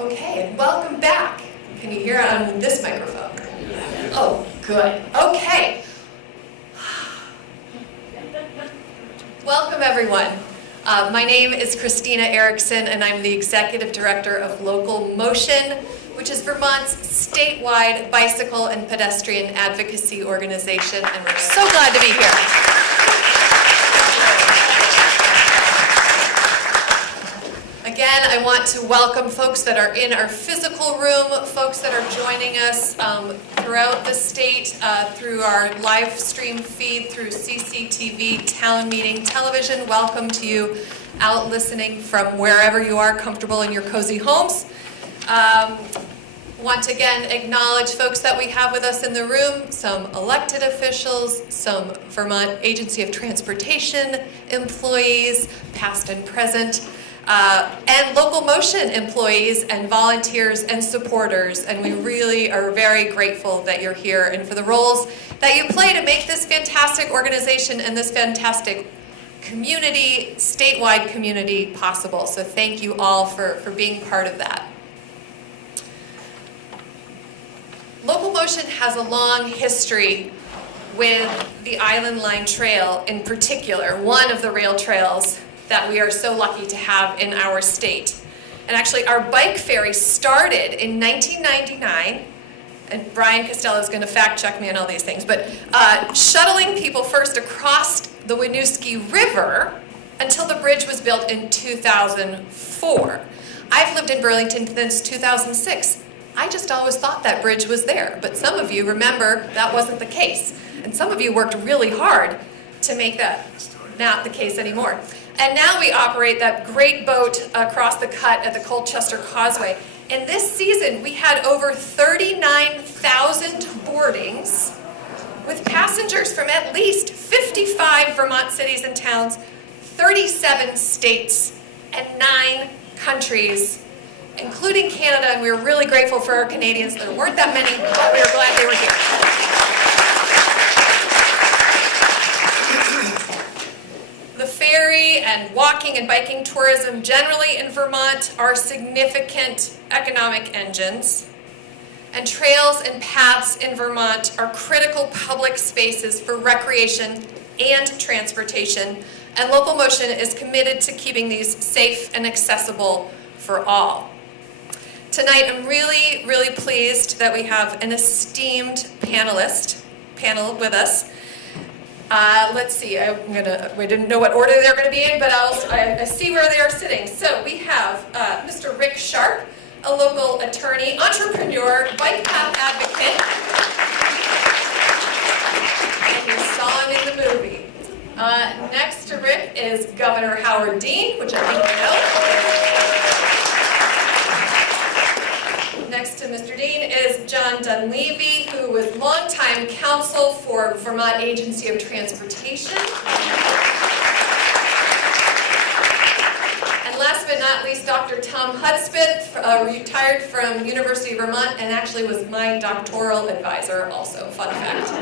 Okay, and welcome back. Can you hear it on this microphone? Oh, good. Okay. Welcome, everyone. My name is Christina Erickson, and I'm the Executive Director of Local Motion, which is Vermont's statewide bicycle and pedestrian advocacy organization, and we're so glad to be here. Again, I want to welcome folks that are in our physical room, folks that are joining us throughout the state through our live stream feed through CCTV Town Meeting Television. Welcome to you out listening from wherever you are, comfortable in your cozy homes. Want to again acknowledge folks that we have with us in the room, some elected officials, some Vermont Agency of Transportation employees, past and present, and Local Motion employees and volunteers and supporters, and we really are very grateful that you're here and for the roles that you play to make this fantastic organization and this fantastic community, statewide community possible. So thank you all for being part of that. Local Motion has a long history with the Island Line Trail in particular, one of the rail trails that we are so lucky to have in our state. And actually our bike ferry started in 1999, and Brian Costello is going to fact check me on all these things, but shuttling people first across the Winooski River until the bridge was built in 2004. I've lived in Burlington since 2006. I just always thought that bridge was there, but some of you remember that wasn't the case. And some of you worked really hard to make that not the case anymore. And now we operate that great boat across the cut at the Colchester Causeway. And this season, we had over 39,000 boardings with passengers from at least 55 Vermont cities and towns, 37 states, and 9 countries, including Canada. And we were really grateful for our Canadians. There weren't that many, but we were glad they were here. The ferry and walking and biking tourism generally in Vermont are significant economic engines, and trails and paths in Vermont are critical public spaces for recreation and transportation, and Local Motion is committed to keeping these safe and accessible for all. Tonight I'm really, really pleased that we have an esteemed panel with us. Let's see, we didn't know what order they're going to be in, but I see where they are sitting. So we have Mr. Rick Sharp, a local attorney, entrepreneur, bike path advocate, and you saw him in the movie. Next to Rick is Governor Howard Dean, which I think you know. Next to Mr. Dean is John Dunleavy, who was longtime counsel for Vermont Agency of Transportation. And last but not least, Dr. Tom Hudspeth, retired from University of Vermont and actually was my doctoral advisor also, fun fact.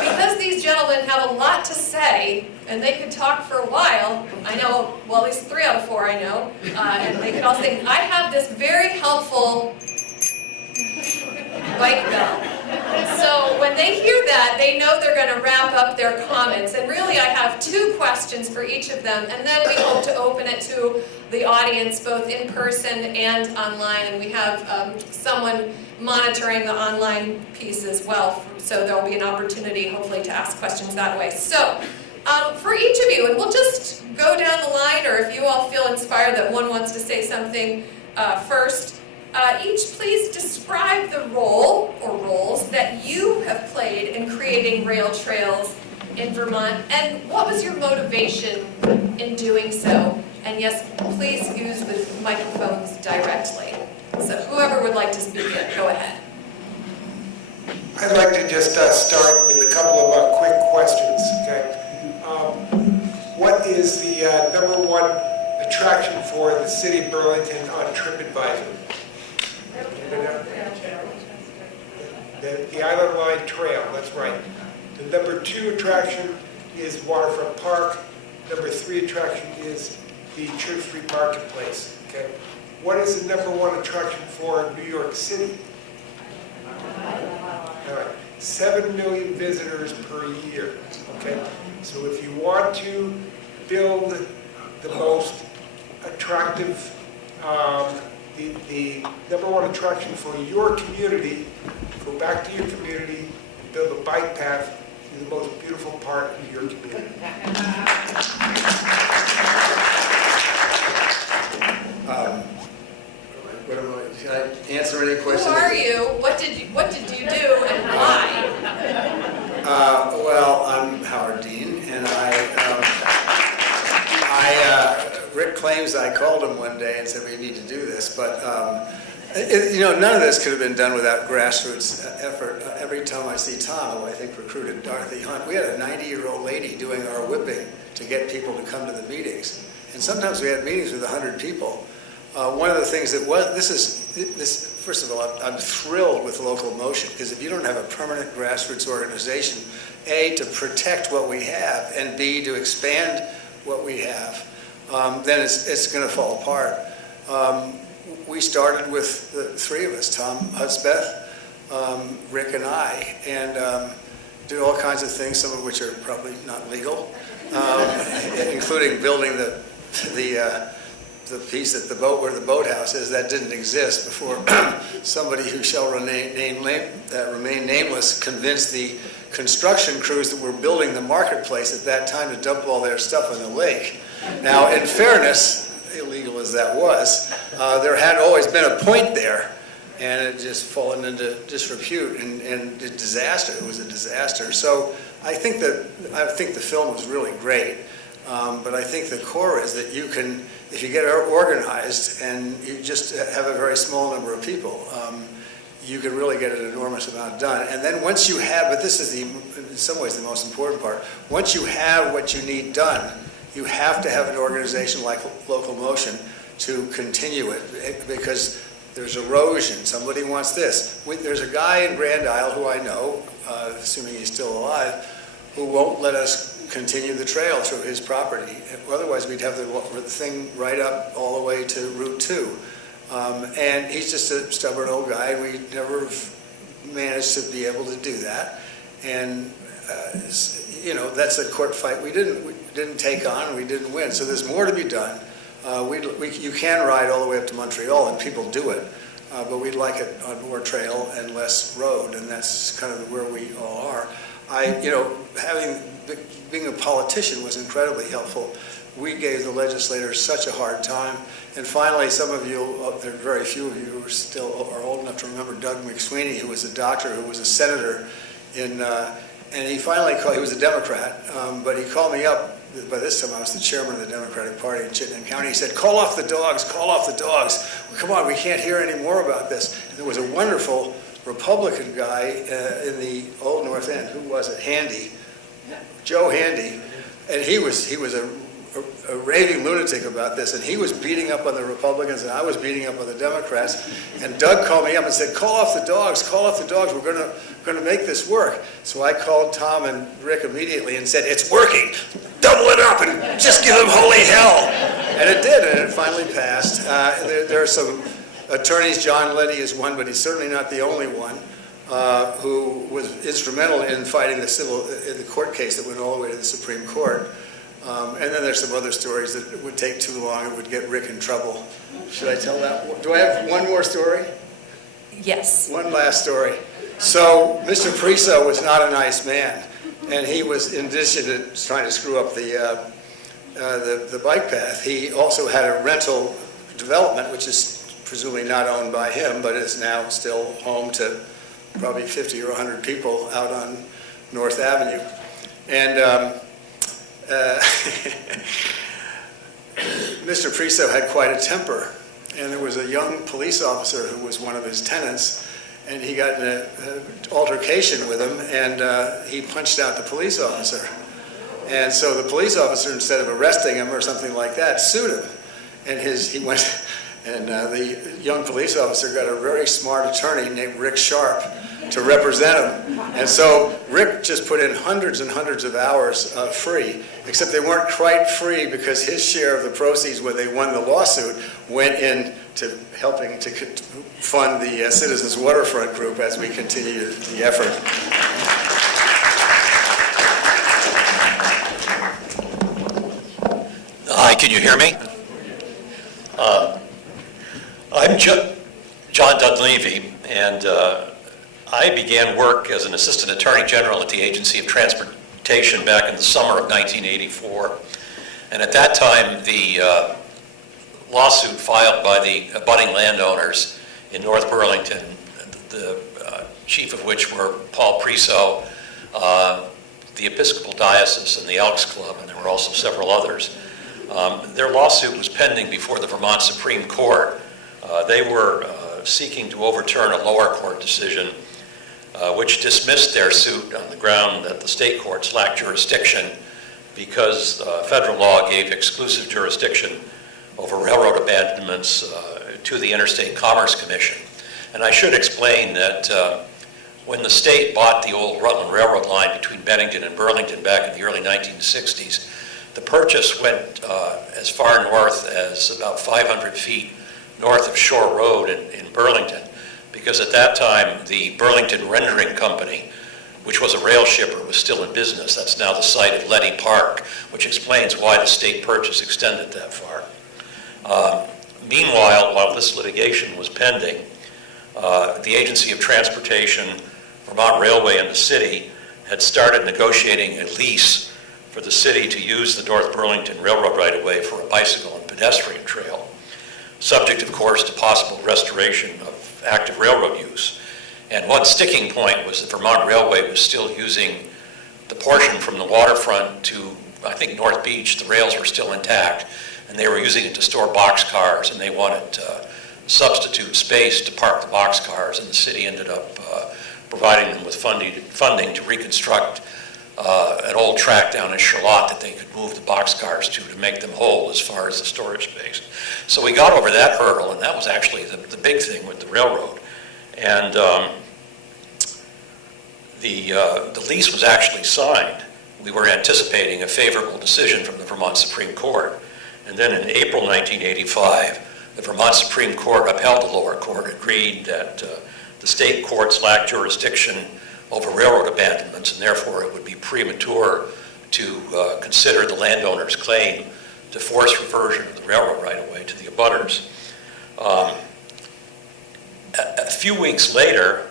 Because these gentlemen have a lot to say, and they could talk for a while, I know, well, at least 3 out of 4 I know, and they could all say, I have this very helpful bike bell. So when they hear that, they know they're going to wrap up their comments. And really, I have 2 questions for each of them, and then we hope to open it to the audience, both in person and online. And we have someone monitoring the online piece as well, so there will be an opportunity, hopefully, to ask questions that way. So, for each of you, and we'll just go down the line, or if you all feel inspired that one wants to say something first, each please describe the role or roles that you have played in creating rail trails in Vermont, and what was your motivation in doing so? And yes, please use the microphones directly. So whoever would like to speak in, go ahead. I'd like to just start with a couple of quick questions. Okay, what is the #1 attraction for the city of Burlington on TripAdvisor? The Island Line Trail, that's right. The #2 attraction is Waterfront Park. #3 attraction is the Church Street Marketplace, okay? What is the #1 attraction for New York City? All right, 7 million visitors per year, okay? So if you want to build the most attractive, the #1 attraction for your community, go back to your community and build a bike path to the most beautiful part of your community. Can I answer any questions? Who are you? What did you do and why? Well, I'm Howard Dean, and Rick claims I called him one day and said we need to do this, but none of this could have been done without grassroots effort. Every time I see Tom, who I think recruited Dorothy Hunt, we had a 90-year-old lady doing our whipping to get people to come to the meetings, and sometimes we had meetings with 100 people. One of the things that first of all, I'm thrilled with Local Motion, because if you don't have a permanent grassroots organization, A, to protect what we have, and B, to expand what we have, then it's going to fall apart. We started with the three of us, Tom Hudspeth, Rick, and I, and did all kinds of things, some of which are probably not legal, including building the piece at the boat where the boathouse is. That didn't exist before somebody who shall remain nameless convinced the construction crews that were building the marketplace at that time to dump all their stuff in the lake. Now, in fairness, illegal as that was, there had always been a point there, and it just fallen into disrepute and a disaster. It was a disaster. So I think the film was really great. But I think the core is that you can, if you get organized and you just have a very small number of people, you can really get an enormous amount done. And then once you have, but this is in some ways the most important part, once you have what you need done, you have to have an organization like Local Motion to continue it, because there's erosion. Somebody wants this. There's a guy in Grand Isle who I know, assuming he's still alive, who won't let us continue the trail through his property. Otherwise, we'd have the thing right up all the way to Route 2. And he's just a stubborn old guy, and we never managed to be able to do that. And that's a court fight we didn't take on, we didn't win. So there's more to be done. You can ride all the way up to Montreal, and people do it. But we'd like it on more trail and less road, and that's kind of where we all are. Being a politician was incredibly helpful. We gave the legislators such a hard time. And finally, some of you, there are very few of you who are old enough to remember Doug McSweeney, who was a doctor, who was a senator and he finally called, he was a Democrat, but he called me up. By this time I was the chairman of the Democratic Party in Chittenden County. He said, call off the dogs, call off the dogs. Well, come on, we can't hear any more about this. And there was a wonderful Republican guy in the Old North End. Who was it? Handy. Joe Handy. And he was a raving lunatic about this, and he was beating up on the Republicans, and I was beating up on the Democrats. And Doug called me up and said, call off the dogs, call off the dogs. We're going to make this work. So I called Tom and Rick immediately and said, it's working. Double it up and just give them holy hell. And it did, and it finally passed. There are some attorneys. John Leddy is one, but he's certainly not the only one, who was instrumental in fighting the court case that went all the way to the Supreme Court. And then there's some other stories that would take too long and would get Rick in trouble. Should I tell that? Do I have one more story? Yes. One last story. So Mr. Priso was not a nice man, and he was, in addition to trying to screw up the bike path, he also had a rental development, which is presumably not owned by him, but is now still home to probably 50 or 100 people out on North Avenue. And Mr. Priso had quite a temper, and there was a young police officer who was one of his tenants, and he got in an altercation with him, and he punched out the police officer. And so the police officer, instead of arresting him or something like that, sued him. And the young police officer got a very smart attorney named Rick Sharp, to represent them. And so Rick just put in hundreds and hundreds of hours free, except they weren't quite free because his share of the proceeds when they won the lawsuit went in to helping to fund the Citizens Waterfront Group as we continue the effort. Hi, can you hear me? I'm John Dunleavy, and I began work as an Assistant Attorney General at the Agency of Transportation back in the summer of 1984. And at that time, the lawsuit filed by the abutting landowners in North Burlington, the chief of which were Paul Priso, the Episcopal Diocese, and the Elks Club, and there were also several others. Their lawsuit was pending before the Vermont Supreme Court. They were seeking to overturn a lower court decision which dismissed their suit on the ground that the state courts lacked jurisdiction because federal law gave exclusive jurisdiction over railroad abandonments to the Interstate Commerce Commission. And I should explain that when the state bought the old Rutland Railroad line between Bennington and Burlington back in the early 1960s, the purchase went as far north as about 500 feet north of Shore Road in Burlington, because at that time the Burlington Rendering Company, which was a rail shipper, was still in business. That's now the site of Letty Park, which explains why the state purchase extended that far. Meanwhile, while this litigation was pending, the Agency of Transportation, Vermont Railway, and the city had started negotiating a lease for the city to use the North Burlington Railroad right-of-way for a bicycle and pedestrian trail, subject, of course, to possible restoration of active railroad use. And one sticking point was that Vermont Railway was still using the portion from the waterfront to, I think, North Beach. The rails were still intact, and they were using it to store boxcars, and they wanted substitute space to park the boxcars, and the city ended up providing them with funding to reconstruct an old track down in Charlotte that they could move the boxcars to make them whole as far as the storage space. So we got over that hurdle, and that was actually the big thing with the railroad. And the lease was actually signed. We were anticipating a favorable decision from the Vermont Supreme Court. And then in April 1985, the Vermont Supreme Court upheld the lower court, agreed that the state courts lacked jurisdiction over railroad abandonments, and therefore it would be premature to consider the landowner's claim to force reversion of the railroad right-of-way to the abutters. A few weeks later,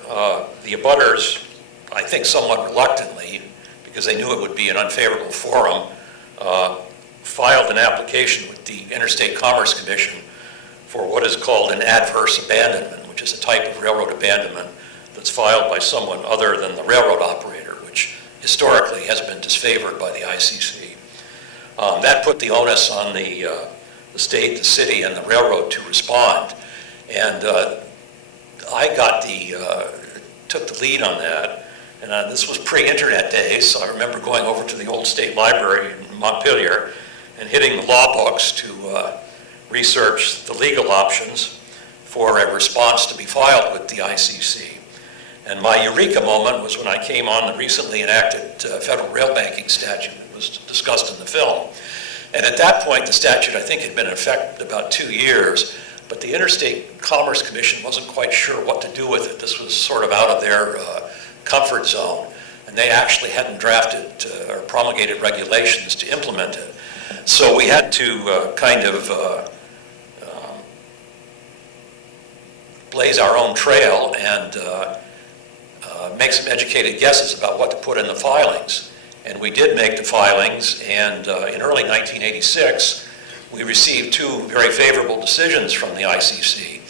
the abutters, I think somewhat reluctantly, because they knew it would be an unfavorable forum, filed an application with the Interstate Commerce Commission for what is called an adverse abandonment, which is a type of railroad abandonment that's filed by someone other than the railroad operator, which historically has been disfavored by the ICC. That put the onus on the state, the city, and the railroad to respond. And I took the lead on that. And this was pre-internet days, so I remember going over to the old state library in Montpelier and hitting the law books to research the legal options for a response to be filed with the ICC. And my eureka moment was when I came on the recently enacted federal rail banking statute that was discussed in the film. And at that point, the statute, I think, had been in effect about 2 years, but the Interstate Commerce Commission wasn't quite sure what to do with it. This was sort of out of their comfort zone, and they actually hadn't drafted or promulgated regulations to implement it. So we had to kind of blaze our own trail and make some educated guesses about what to put in the filings. And we did make the filings, and in early 1986, we received 2 very favorable decisions from the ICC.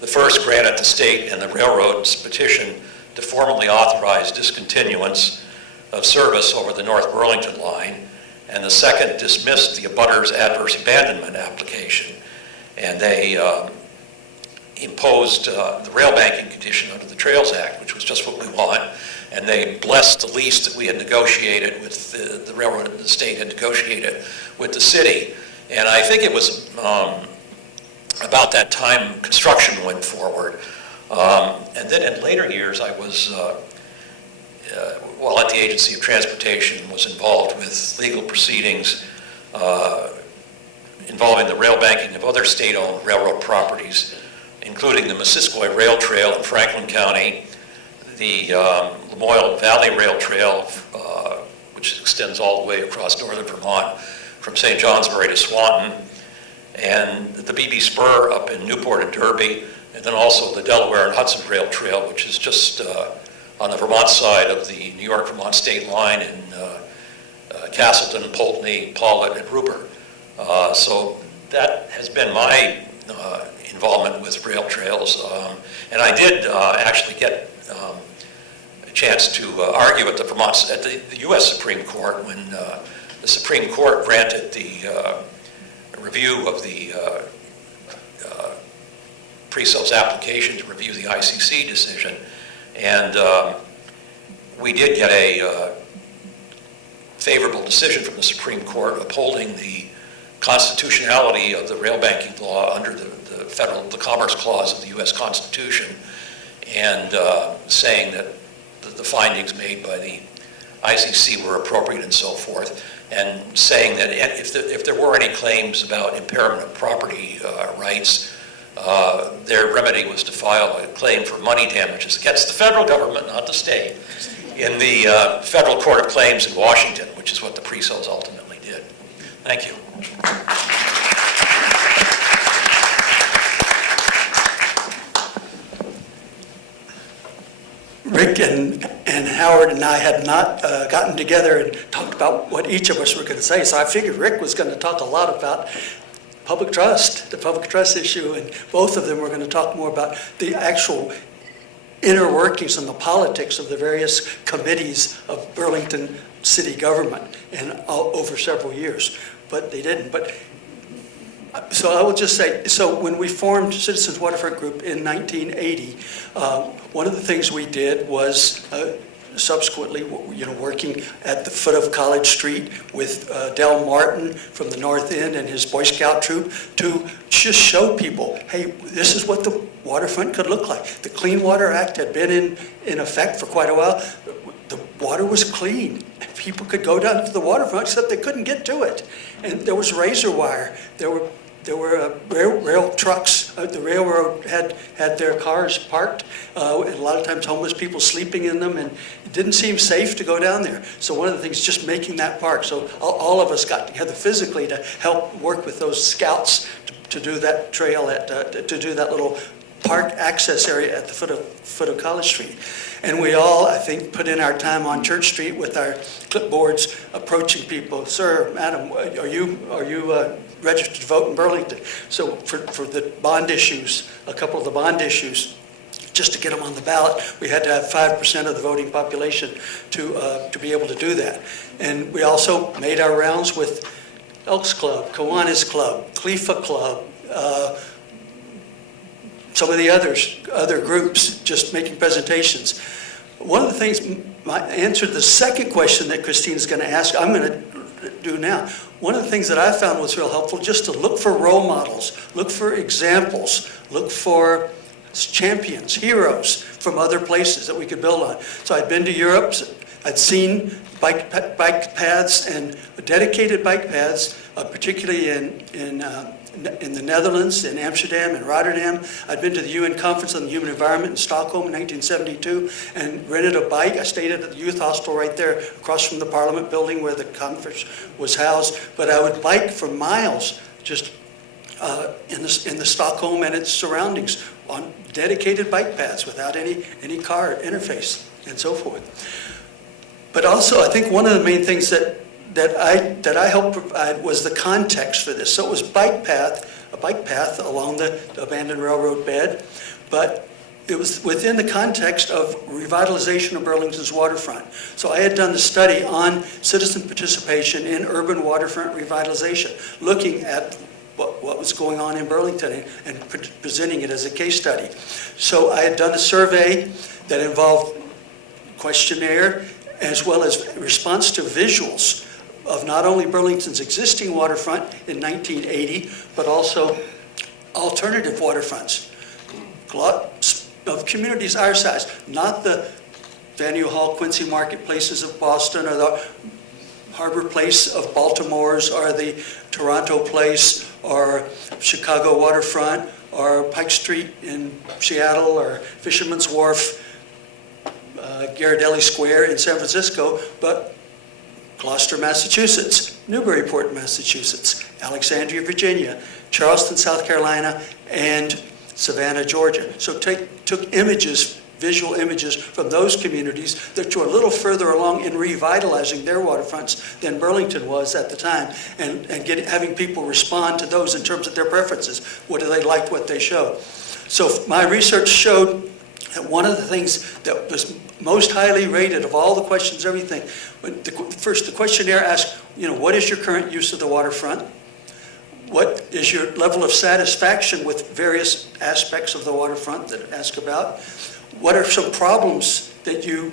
The first granted the state and the railroad's petition to formally authorize discontinuance of service over the North Burlington line, and the second dismissed the abutters' adverse abandonment application. And they imposed the rail banking condition under the Trails Act, which was just what we want, and they blessed the lease that we had negotiated with the railroad and the state had negotiated with the city. And I think it was about that time construction went forward. And then in later years, I was, while at the Agency of Transportation, was involved with legal proceedings involving the rail banking of other state-owned railroad properties, including the Missisquoi Rail Trail in Franklin County, the Lamoille Valley Rail Trail, which extends all the way across northern Vermont from St. Johnsbury to Swanton, and the BB Spur up in Newport and Derby, and then also the Delaware and Hudson Rail Trail, which is just on the Vermont side of the New York-Vermont state line in Castleton, Pulteney, Paulet, and Rupert. So that has been my involvement with rail trails. And I did actually get a chance to argue at the U.S. Supreme Court when the Supreme Court granted the review of the Preso's application to review the ICC decision. And we did get a favorable decision from the Supreme Court upholding the constitutionality of the rail banking law under the Commerce Clause of the U.S. Constitution, and saying that the findings made by the ICC were appropriate and so forth, and saying that if there were any claims about impairment of property rights, their remedy was to file a claim for money damages against the federal government, not the state, in the Federal Court of Claims in Washington, which is what the Presos ultimately did. Thank you. Rick and Howard and I had not gotten together and talked about what each of us were going to say, so I figured Rick was going to talk a lot about public trust, the public trust issue, and both of them were going to talk more about the actual inner workings and the politics of the various committees of Burlington city government and over several years, but they didn't. But so I will just say, so when we formed Citizens Waterfront Group in 1980, one of the things we did was subsequently, working at the foot of College Street with Del Martin from the North End and his Boy Scout troop to just show people, hey, this is what the waterfront could look like. The Clean Water Act had been in effect for quite a while. The water was clean. People could go down to the waterfront, except they couldn't get to it. And there was razor wire. There were rail trucks. The railroad had their cars parked, and a lot of times homeless people sleeping in them, and it didn't seem safe to go down there. So one of the things, just making that park. So all of us got together physically to help work with those scouts to do that trail, to do that little park access area at the foot of College Street. And we all, I think, put in our time on Church Street with our clipboards, approaching people. Sir, madam, are you registered to vote in Burlington? So for the bond issues, a couple of the bond issues, just to get them on the ballot, we had to have 5% of the voting population to be able to do that. And we also made our rounds with Elks Club, Kiwanis Club, Clefa Club, some of the other groups, just making presentations. One of the things, my answer to the second question that Christine's going to ask, I'm going to do now. One of the things that I found was real helpful, just to look for role models, look for examples, look for champions, heroes from other places that we could build on. So I'd been to Europe, I'd seen bike paths and dedicated bike paths, particularly in the Netherlands, in Amsterdam and Rotterdam. I'd been to the UN Conference on the Human Environment in Stockholm in 1972 and rented a bike. I stayed at the youth hostel right there across from the Parliament building where the conference was housed. But I would bike for miles just in the Stockholm and its surroundings on dedicated bike paths without any car interface and so forth. But also, I think one of the main things that I helped provide was the context for this. So it was a bike path along the abandoned railroad bed, but it was within the context of revitalization of Burlington's waterfront. So I had done the study on citizen participation in urban waterfront revitalization, looking at what was going on in Burlington and presenting it as a case study. So I had done a survey that involved questionnaire as well as response to visuals of not only Burlington's existing waterfront in 1980, but also alternative waterfronts. of communities our size, not the Faneuil Hall, Quincy marketplaces of Boston, or the Harbor Place of Baltimore's, or the Toronto Place, or Chicago waterfront, or Pike Street in Seattle, or Fisherman's Wharf, Ghirardelli Square in San Francisco, but Gloucester, Massachusetts, Newburyport, Massachusetts, Alexandria, Virginia, Charleston, South Carolina, and Savannah, Georgia. So took images, visual images from those communities that were a little further along in revitalizing their waterfronts than Burlington was at the time, and having people respond to those in terms of their preferences. What do they like, what they show? So my research showed that one of the things that was most highly rated of all the questions, everything, first the questionnaire asked, what is your current use of the waterfront? What is your level of satisfaction with various aspects of the waterfront that ask about? What are some problems that you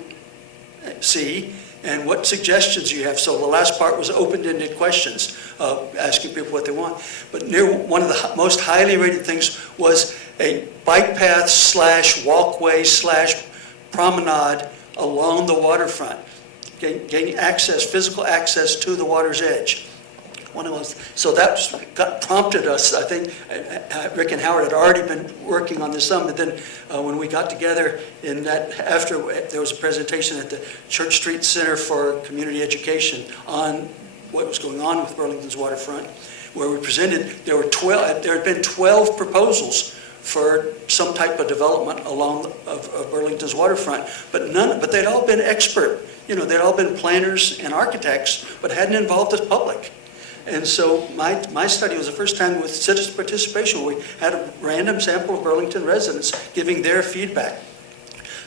see, and what suggestions you have? So the last part was open-ended questions, asking people what they want. But one of the most highly rated things was a bike path / walkway / promenade along the waterfront, gaining access, physical access to the water's edge. So that prompted us. I think Rick and Howard had already been working on this some, but then when we got together after there was a presentation at the Church Street Center for Community Education on what was going on with Burlington's waterfront, where we presented, there had been 12 proposals for some type of development along of Burlington's waterfront, but they'd all been expert. They'd all been planners and architects, but hadn't involved the public. And so my study was the first time with citizen participation. We had a random sample of Burlington residents giving their feedback.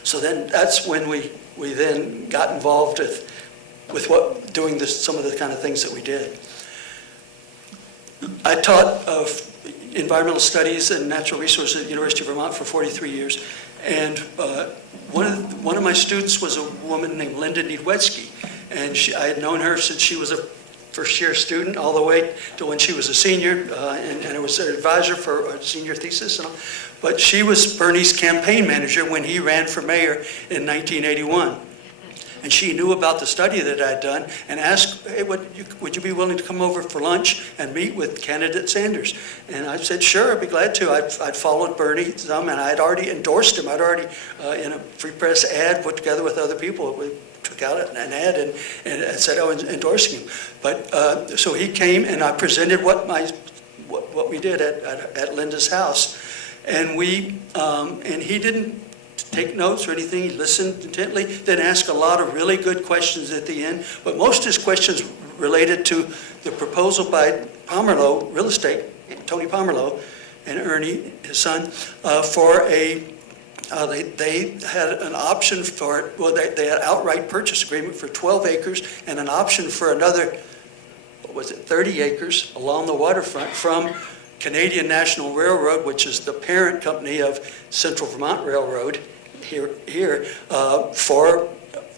So then that's when we then got involved with doing some of the kind of things that we did. I taught environmental studies and natural resources at the University of Vermont for 43 years. And one of my students was a woman named Linda Niedwetsky. And I had known her since she was a first-year student all the way to when she was a senior, and I was an advisor for a senior thesis. But she was Bernie's campaign manager when he ran for mayor in 1981. And she knew about the study that I'd done and asked, hey, would you be willing to come over for lunch and meet with candidate Sanders? And I said, sure, I'd be glad to. I'd followed Bernie some, and I'd already endorsed him. I'd already, in a free press ad put together with other people, we took out an ad and I said, endorsing him. But so he came, and I presented what we did at Linda's house. And he didn't take notes or anything. He listened intently, then asked a lot of really good questions at the end. But most of his questions related to the proposal by Pomerleau Real Estate, Tony Pomerleau, and Ernie, his son, for they had an option for it. Well, they had outright purchase agreement for 12 acres and an option for another, 30 acres along the waterfront from Canadian National Railroad, which is the parent company of Central Vermont Railroad here for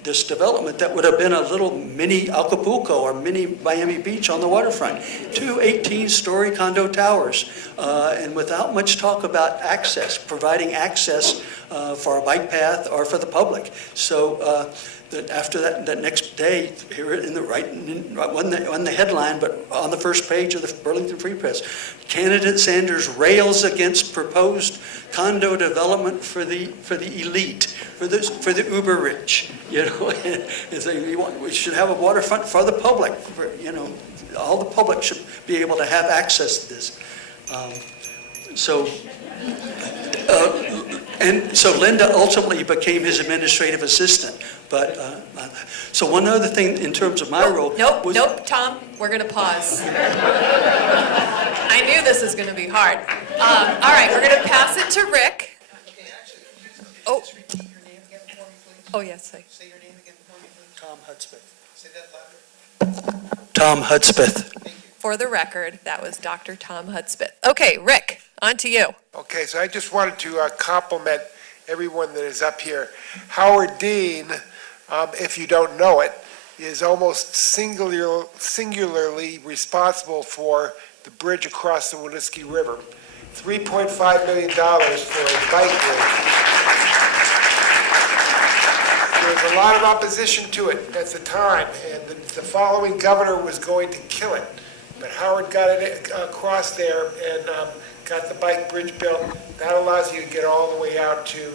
this development that would have been a little mini Acapulco or mini Miami Beach on the waterfront. 2 18-story condo towers, and without much talk about access, providing access for a bike path or for the public. So after that next day, here in on the headline, but on the first page of the Burlington Free Press, candidate Sanders rails against proposed condo development for the elite, for the uber rich. We should have a waterfront for the public. All the public should be able to have access to this. And so Linda ultimately became his administrative assistant. But so one other thing in terms of my role. Nope, Tom, we're going to pause. I knew this was going to be hard. All right, we're going to pass it to Rick. Oh, yes. Say your name again for me, please. Tom Hudspeth. Say that louder. Tom Hudspeth. For the record, that was Dr. Tom Hudspeth. Okay, Rick, on to you. Okay, so I just wanted to compliment everyone that is up here. Howard Dean, if you don't know it, is almost singularly responsible for the bridge across the Winooski River. $3.5 million for a bike bridge. There was a lot of opposition to it at the time, and the following governor was going to kill it. But Howard got it across there and got the bike bridge built. That allows you to get all the way out to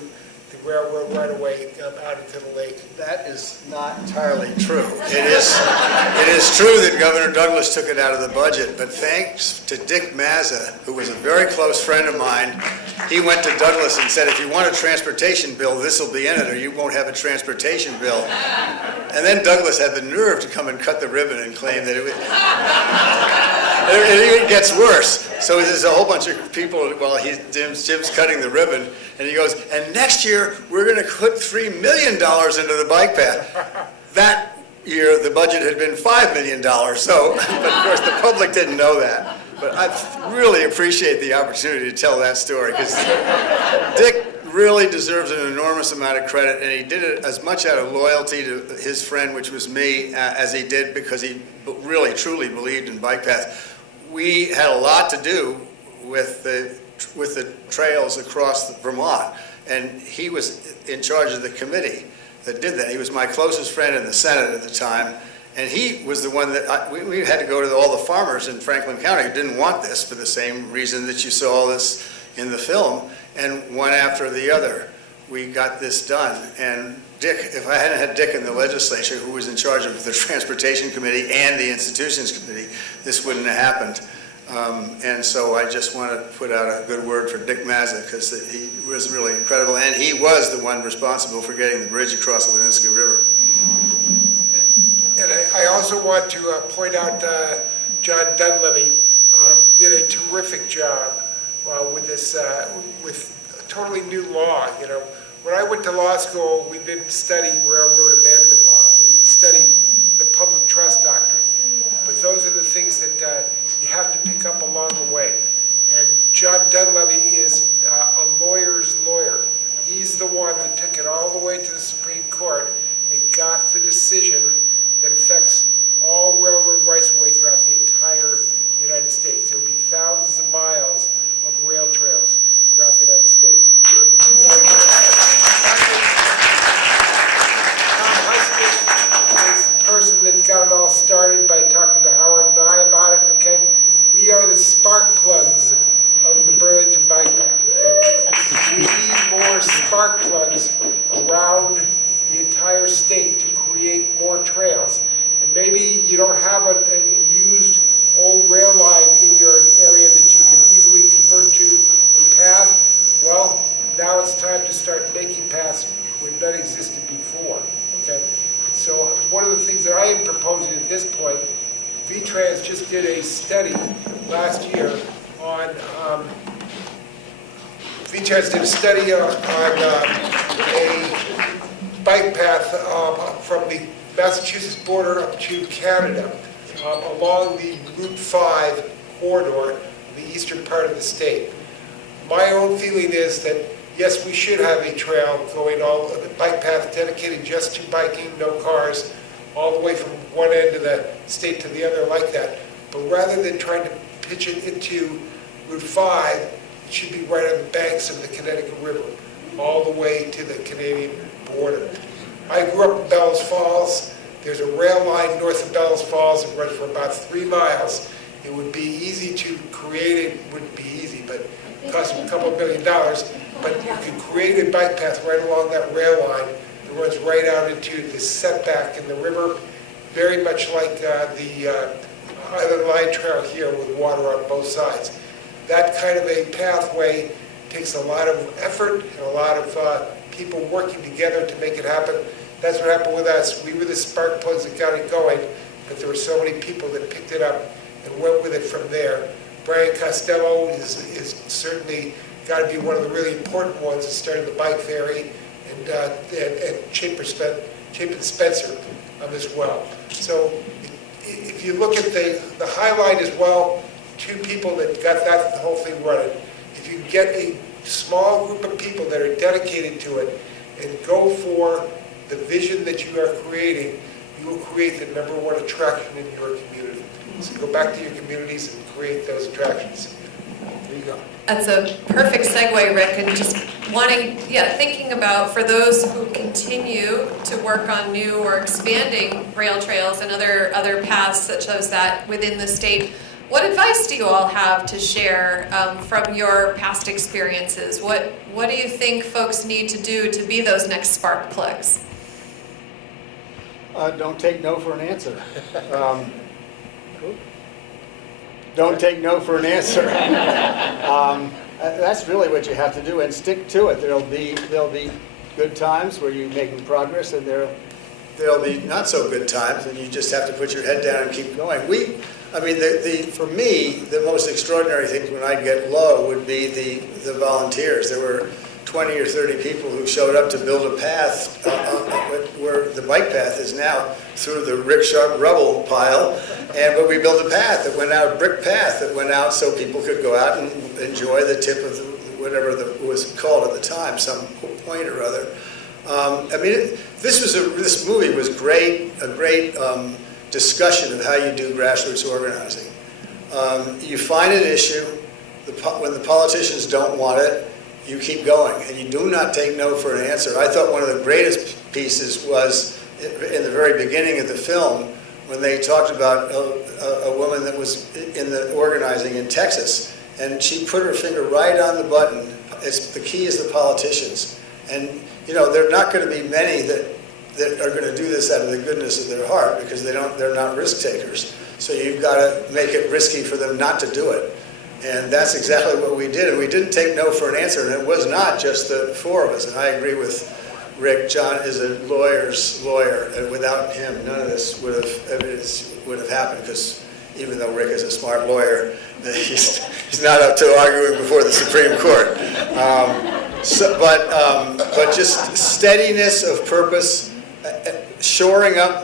the railroad right away out into the lake. That is not entirely true. It is true that Governor Douglas took it out of the budget, but thanks to Dick Mazza, who was a very close friend of mine, he went to Douglas and said, if you want a transportation bill, this will be in it, or you won't have a transportation bill. And then Douglas had the nerve to come and cut the ribbon and claim that it even gets worse. So there's a whole bunch of people, while Jim's cutting the ribbon, and he goes, and next year, we're going to put $3 million into the bike path. That year, the budget had been $5 million, so, but of course, the public didn't know that. But I really appreciate the opportunity to tell that story, because Dick really deserves an enormous amount of credit, and he did it as much out of loyalty to his friend, which was me, as he did because he really, truly believed in bike paths. We had a lot to do with the trails across Vermont, and he was in charge of the committee that did that. He was my closest friend in the Senate at the time, and he was the one that we had to go to all the farmers in Franklin County who didn't want this for the same reason that you saw this in the film, and one after the other, we got this done. And Dick, if I hadn't had Dick in the legislature, who was in charge of the Transportation Committee and the Institutions Committee, this wouldn't have happened. And so I just want to put out a good word for Dick Mazza, because he was really incredible, and he was the one responsible for getting the bridge across the Winooski River. And I also want to point out John Dunleavy did a terrific job with this, with a totally new law. You know, when I went to law school, we didn't study railroad abandonment law. We didn't study the public trust doctrine. But those are the things that you have to pick up along the way. And John Dunleavy is a lawyer's lawyer. He's the one that took it all the way to the Supreme Court and got the decision that affects all railroad rights of way throughout the entire United States. There will be thousands of miles of rail trails throughout the United States. Person that got it all started by talking to Howard and I about it, okay? We are the spark plugs of the Burlington Bike Path. Okay? We need more spark plugs around the entire state to create more trails. And maybe you don't have a used old rail line in your area that you can easily convert to a path. Well, now it's time to start making paths where none existed before, okay? So one of the things that I am proposing at this point, V-Trans just did a study last year on, V-Trans did a study on a bike path from the Massachusetts border up to Canada along the Route 5 corridor, the eastern part of the state. My own feeling is that yes, we should have a trail going all, a bike path dedicated just to biking, no cars, all the way from one end of the state to the other like that. But rather than trying to pitch it into Route 5, it should be right on the banks of the Connecticut River, all the way to the Canadian border. I grew up in Bellows Falls. There's a rail line north of Bellows Falls that runs for about 3 miles. It would be easy to create it, wouldn't be easy, but it cost a couple $1 million. But you can create a bike path right along that rail line that runs right out into the setback in the river, very much like the Island Line Trail here with water on both sides. That kind of a pathway takes a lot of effort and a lot of people working together to make it happen. That's what happened with us. We were the spark plugs that got it going, but there were so many people that picked it up and went with it from there. Brian Costello is certainly got to be one of the really important ones that started the bike ferry, and Chapin Spencer as well. So if you look at the highlight as well, 2 people that got that whole thing running. If you get a small group of people that are dedicated to it and go for the vision that you are creating, you will create the #1 attraction in your community. So go back to your communities and create those attractions. We That's a perfect segue, Rick, and just thinking about for those who continue to work on new or expanding rail trails and other paths such as that within the state, what advice do you all have to share from your past experiences? What do you think folks need to do to be those next spark plugs? Don't take no for an answer. Don't take no for an answer. That's really what you have to do, and stick to it. There'll be good times where you're making progress, and There'll be not so good times, and you just have to put your head down and keep going. For me, the most extraordinary thing when I'd get low would be the volunteers. There were 20 or 30 people who showed up to build a path where the bike path is now through the rickshaw rubble pile, but we built a path that went out, a brick path that went out so people could go out and enjoy the tip of whatever it was called at the time, some point or other. This movie was great, a great discussion of how you do grassroots organizing. You find an issue, when the politicians don't want it, you keep going, and you do not take no for an answer. I thought one of the greatest pieces was in the very beginning of the film, when they talked about a woman that was in the organizing in Texas, and she put her finger right on the button. The key is the politicians. And there are not going to be many that are going to do this out of the goodness of their heart, because they're not risk takers. So you've got to make it risky for them not to do it. And that's exactly what we did. And we didn't take no for an answer. And it was not just the four of us. And I agree with Rick. John is a lawyer's lawyer. And without him, none of this would have happened, because even though Rick is a smart lawyer, he's not up to arguing before the Supreme Court. But just steadiness of purpose, shoring up.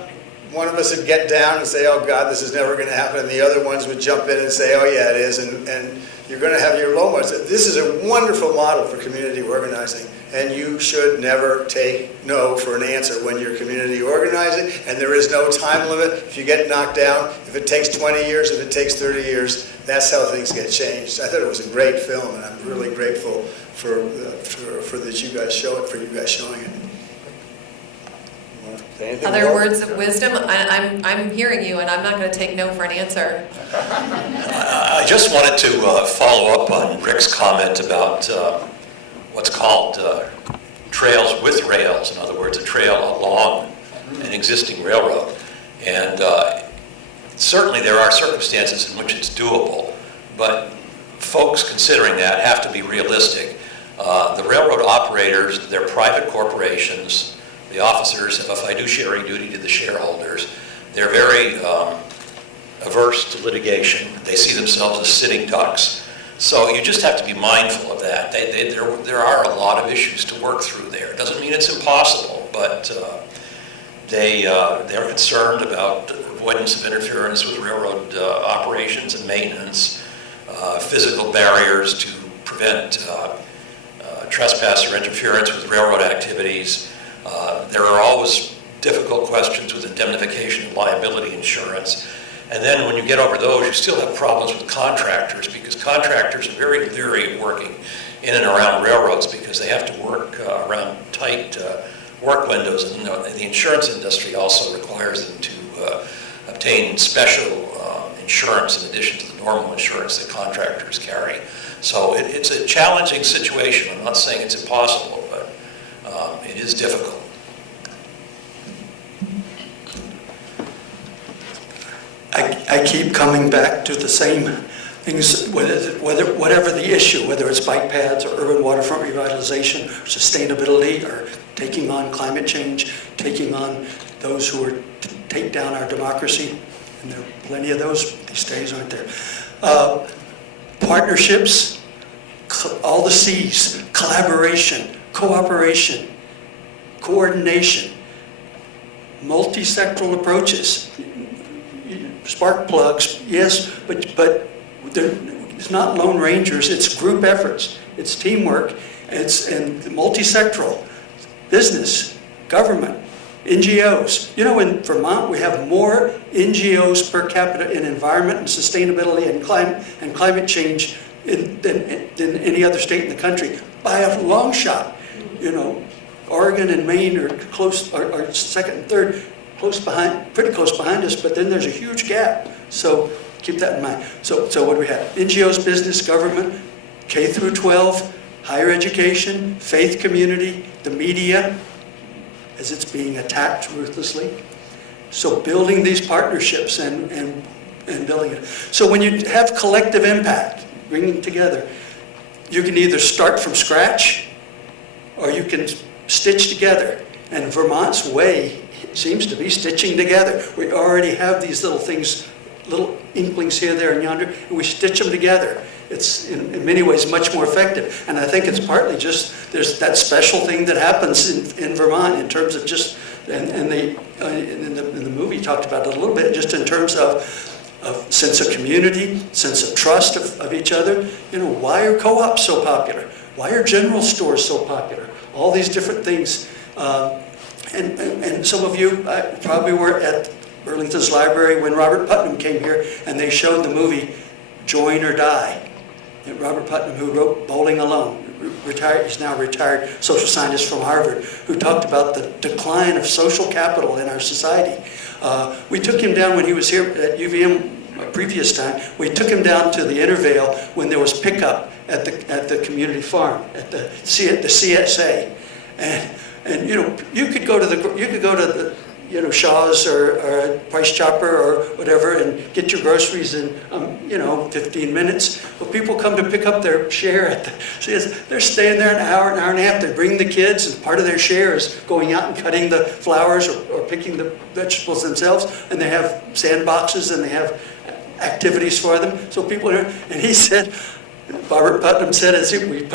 One of us would get down and say, oh God, this is never going to happen, and the other ones would jump in and say, oh yeah, it is, and you're going to have your low moments. This is a wonderful model for community organizing, and you should never take no for an answer when you're community organizing, and there is no time limit. If you get knocked down, if it takes 20 years, if it takes 30 years, that's how things get changed. I thought it was a great film, and I'm really grateful for that you guys showing it. Other words of wisdom? I'm hearing you, and I'm not going to take no for an answer. I just wanted to follow up on Rick's comment about what's called trails with rails. In other words, a trail along an existing railroad. And certainly there are circumstances in which it's doable, but folks considering that have to be realistic. The railroad operators, they're private corporations. The officers have a fiduciary duty to the shareholders. They're very averse to litigation. They see themselves as sitting ducks. So you just have to be mindful of that. There are a lot of issues to work through there. It doesn't mean it's impossible, but they're concerned about avoidance of interference with railroad operations and maintenance, physical barriers to prevent trespass or interference with railroad activities. There are always difficult questions with indemnification and liability insurance. And then when you get over those, you still have problems with contractors, because contractors are very leery of working in and around railroads because they have to work around tight work windows. And the insurance industry also requires them to obtain special insurance in addition to the normal insurance that contractors carry. So it's a challenging situation. I'm not saying it's impossible, but it is difficult. I keep coming back to the same things, whatever the issue, whether it's bike paths or urban waterfront revitalization, or sustainability, or taking on climate change, taking on those who are to take down our democracy, and there are plenty of those these days, aren't there? Partnerships, all the C's, collaboration, cooperation, coordination, multi-sectoral approaches. Spark plugs, yes, but it's not lone rangers, it's group efforts, it's teamwork, and multi-sectoral, business, government, NGOs. You know, in Vermont, we have more NGOs per capita in environment and sustainability and climate change than any other state in the country by a long shot. You know, Oregon and Maine are close, are second and third, pretty close behind us, but then there's a huge gap. So keep that in mind. So what do we have? NGOs, business, government, K through 12, higher education, faith community, the media, as it's being attacked ruthlessly. So building these partnerships and building it. So when you have collective impact, bringing together, you can either start from scratch or you can stitch together. And Vermont's way seems to be stitching together. We already have these little things, little inklings here, there, and yonder, and we stitch them together. It's in many ways much more effective. And I think it's partly just, there's that special thing that happens in Vermont in terms of just, and in the movie talked about it a little bit, just in terms of sense of community, sense of trust of each other. You know, why are co-ops so popular? Why are general stores so popular? All these different things. And some of you probably were at Burlington's library when Robert Putnam came here and they showed the movie Join or Die. And Robert Putnam, who wrote Bowling Alone, retired, he's now retired social scientist from Harvard, who talked about the decline of social capital in our society. We took him down when he was here at UVM a previous time. We took him down to the Intervale when there was pickup at the community farm, at the CSA. And you know, you could go to the you know, Shaw's or Price Chopper or whatever and get your groceries in, you know, 15 minutes. But people come to pick up their share at the CSA. They're staying there an hour and a half. They bring the kids, and part of their share is going out and cutting the flowers or picking the vegetables themselves. And they have sandboxes and they have activities for them. So people are, and he said, Robert Putnam said as he went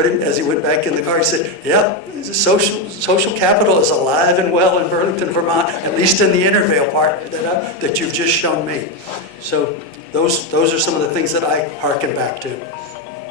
back in the car, he said, "Yeah, social capital is alive and well in Burlington, Vermont, at least in the Intervale part that you've just shown me." So those are some of the things that I hearken back to.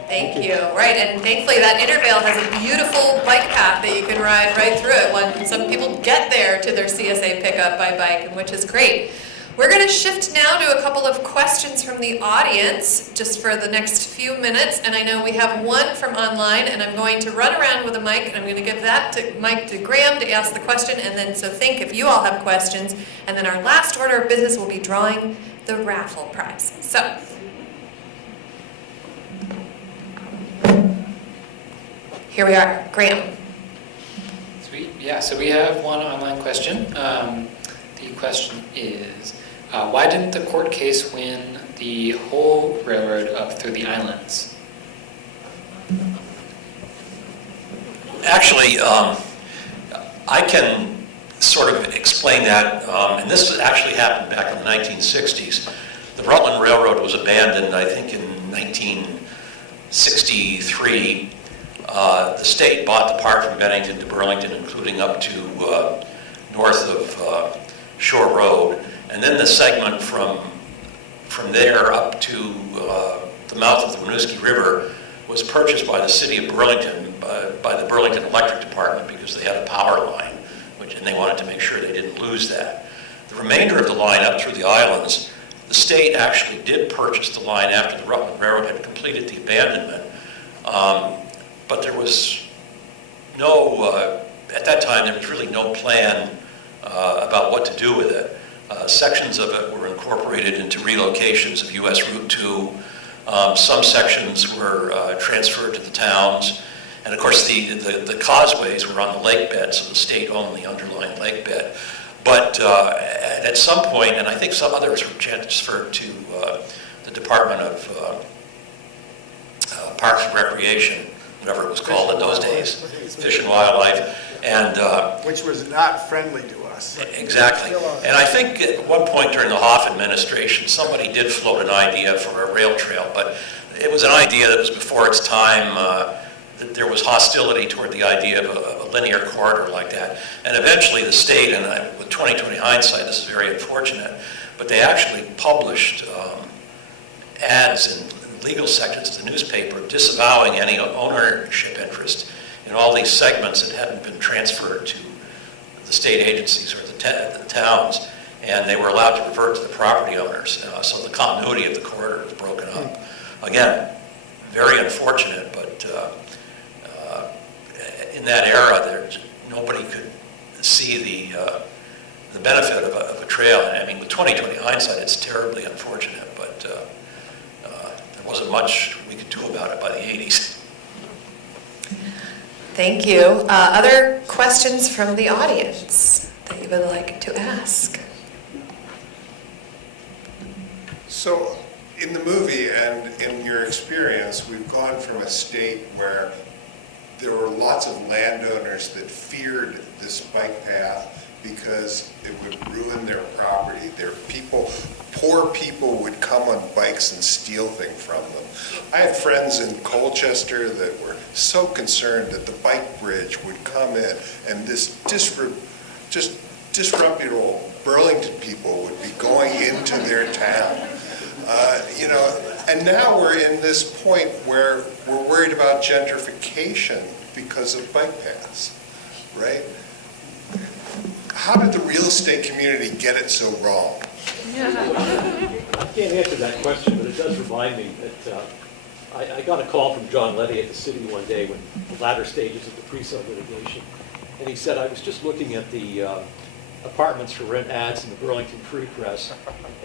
Thank you. Right, and thankfully that Intervale has a beautiful bike path that you can ride right through it when some people get there to their CSA pickup by bike, which is great. We're going to shift now to a couple of questions from the audience just for the next few minutes, and I know we have one from online, and I'm going to run around with a mic, and I'm going to give that mic to Graham to ask the question, and then so think if you all have questions, and then our last order of business will be drawing the raffle prize. So, here we are, Graham. Sweet, yeah, so we have one online question. The question is, why didn't the court case win the whole railroad up through the islands? Actually, I can sort of explain that, and this actually happened back in the 1960s. The Rutland Railroad was abandoned, I think, in 1963. The state bought the part from Bennington to Burlington, including up to north of Shore Road, and then the segment from there up to the mouth of the Winooski River was purchased by the city of Burlington, by the Burlington Electric Department, because they had a power line, and they wanted to make sure they didn't lose that. The remainder of the line up through the islands, the state actually did purchase the line after the Rutland Railroad had completed the abandonment, but there was no, at that time, there was really no plan about what to do with it. Sections of it were incorporated into relocations of US Route 2. Some sections were transferred to the towns. And of course, the causeways were on the lake bed, so the state owned the underlying lake bed. But at some point, and I think some others were transferred to the Department of Parks and Recreation, whatever it was called in those days, Fish and Wildlife. And Which was not friendly to us. exactly. And I think at one point during the Hoff administration, somebody did float an idea for a rail trail, but it was an idea that was before its time. That there was hostility toward the idea of a linear corridor like that. And eventually the state, and with 20/20 hindsight, this is very unfortunate, but they actually published ads in legal sections of the newspaper disavowing any ownership interest in all these segments that hadn't been transferred to the state agencies or the towns, and they were allowed to revert to the property owners. So the continuity of the corridor was broken up. Again, very unfortunate, but in that era, nobody could see the benefit of a trail. And I mean, with 20/20 hindsight, it's terribly unfortunate, but there wasn't much we could do about it by the 80s. Thank you. Other questions from the audience that you would like to ask? So, in the movie and in your experience, we've gone from a state where there were lots of landowners that feared this bike path because it would ruin their property. Poor people would come on bikes and steal things from them. I had friends in Colchester that were so concerned that the bike bridge would come in and this just disreputable Burlington people would be going into their town. And now we're in this point where we're worried about gentrification because of bike paths, right? How did the real estate community get it so wrong? I can't answer that question, but it does remind me that I got a call from John Letty at the city one day when the latter stages of the pre-sale litigation, and he said, I was just looking at the apartments for rent ads in the Burlington Free Press,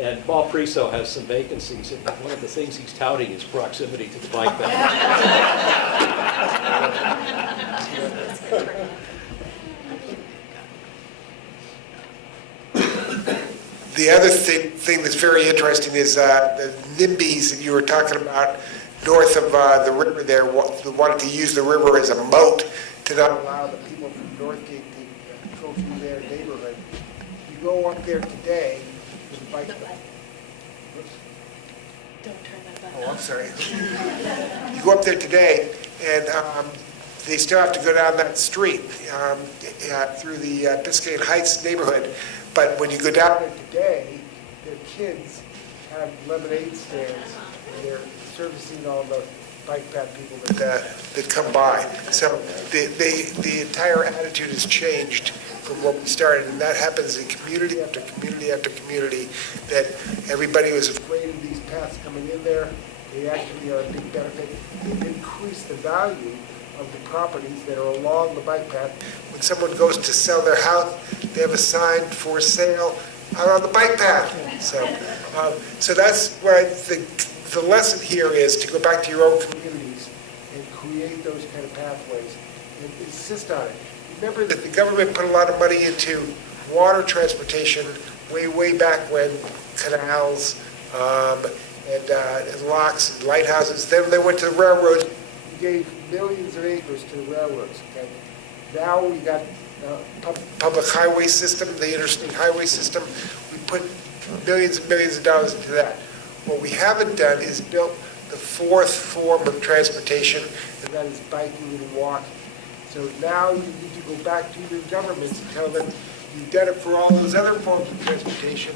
and Paul Priso has some vacancies, and one of the things he's touting is proximity to the bike path. The other thing that's very interesting is the NIMBYs that you were talking about north of the river there, wanted to use the river as a moat to not allow the people from Northgate to go through their neighborhood. You go up there today, there's a bike. Don't turn that button Oh, I'm off. sorry. You go up there today, and they still have to go down that street through the Biscayne Heights neighborhood. But when you go down there today, their kids have lemonade stands, and they're servicing all the bike path people that come by. So the entire attitude has changed from what we started, and that happens in community after community after community, that everybody was afraid of these paths coming in there. They actually are a big benefit. They increase the value of the properties that are along the bike path. When someone goes to sell their house, they have a sign for sale out on the bike path. So that's what I think the lesson here is, to go back to your own communities and create those kind of pathways and insist on it. Remember that the government put a lot of money into water transportation way back when, canals and locks and lighthouses. Then they went to the railroads. We gave millions of acres to the railroads. Okay? Now we got public highway system, the interstate highway system. We put millions and millions of dollars into that. What we haven't done is built the fourth form of transportation, and that is biking and walking. So now you need to go back to your governments and tell them you've done it for all those other forms of transportation.